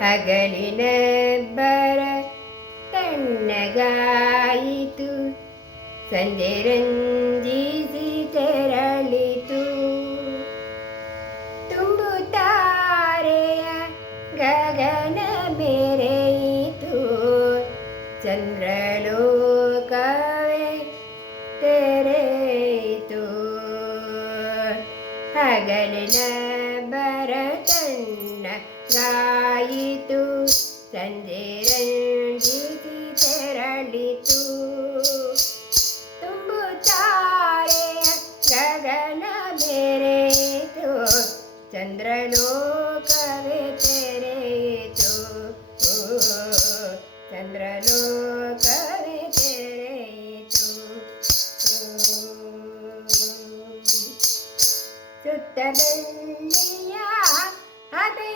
ಹಗಲಿನ ಬರ ತಣ್ಣಗಾಯಿತು. ಸಂಜೆ ರಂಜಿಸಿ ತೆರಳಿತು. ತುಂಬುತ್ತಾರೆಯ ಗಗನ ಬೆರೆಯಿತು. ಚಂದ್ರಲೋಕವೇ ತೆರೆಯಿತು. ಹಗಲಿನ ಬರತಣ್ಣ ಗಾಯಿತು चंद्रलोक वे तेरे तो चंद्रलोक वे तेरे तो चुत्तदल्लिया हमें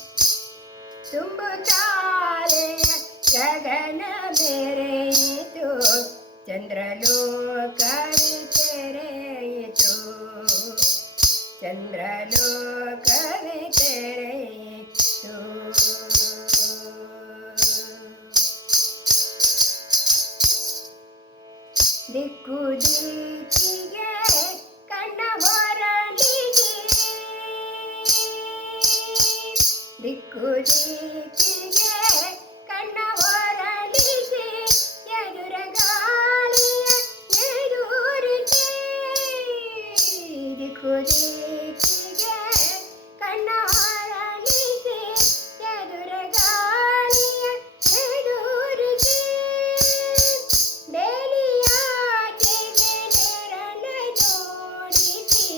तुम गगन मेरे तो चंद्रलो ದಿಕ್ಕು ದಿಕ್ಕಿಗೆ ಕಣ್ಣ ಹೊರಳಿಗೆ ಎದುರ ಗಾಳಿಯ ಎದುರಿಗೆ ದಿಕ್ಕು ದಿಕ್ಕಿಗೆ ಕಣ್ಣ ಹೊರಳಿಗೆ ಎದುರ ಗಾಳಿಯ ಎದುರಿಗೆ ಬೇಲಿಯಾಚೆಗೆ ನೆರಳ ಜೋಡಿಸಿ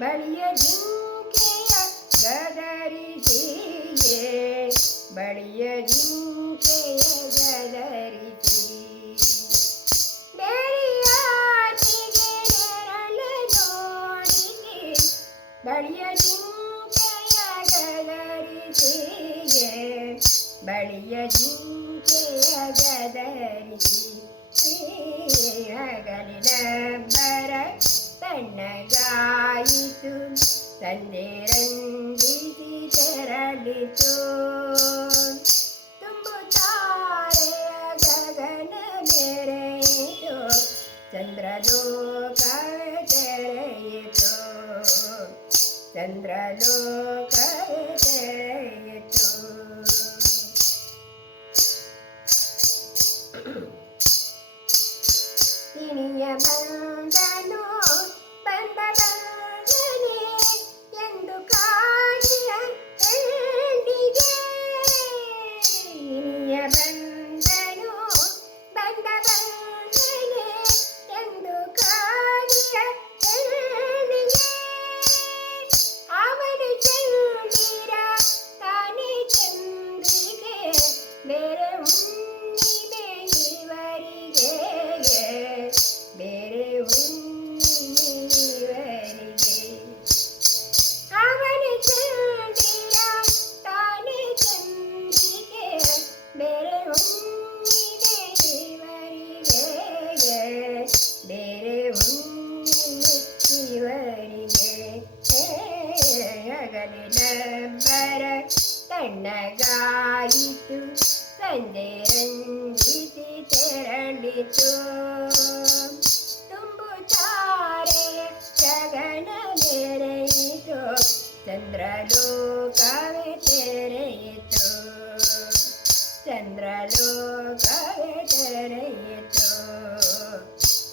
ಬಳಿಯ ಜಿಂಕೆಯ ಗದರಿಸಿಯೇ ಬಳಿಯ ಜಿಂಕೆಯ ಗದರಿಸಿ ಬೇಲಿಯಾಚೆಗೆ ನೆರಳ ಜೋಡಿಸಿ ಬಳಿಯ ಜಿಂಕೆಯ ಗದರಿಸಿಯೇ ಬಳಿಯ ಜಿಂಕೆಯ ಗದರಿಸಿ ಹಗಲಿನ ಬರ ತಣ್ಣಗಾಯಿತು ತಂದೆ ರಂಜಿಸಿ ತೆರಳಿತು ತುಂಬುತ್ತಾರೆಯ ಗಗನ ಬೆರೆಯಿತು ಚಂದ್ರಲೋಕವೇ ತೆರೆಯಿತು ಚಂದ್ರಲೋಕವೇ ತೆರೆಯಿತು ಇಣಿಯ ಬಂದನು ಬಂದ ಬಂದನೆ ಗಗನಿನಬ್ಬರ ತಣ್ಣಗಾಯಿತು ಸಂಜೆ ರಂಜಿಸಿ ತೆರಳಿತು ತುಂಬು ತಾರೆ ಗಗನ ನೆರೆಯಿತು ಚಂದ್ರಲೋಕವೇ ತೆರೆಯಿತು ಚಂದ್ರಲೋಕವೇ ತೆರೆಯಿತು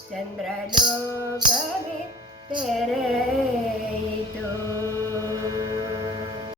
ಚಂದ್ರಲೋಕವೇ ತೆರೆಯಿತು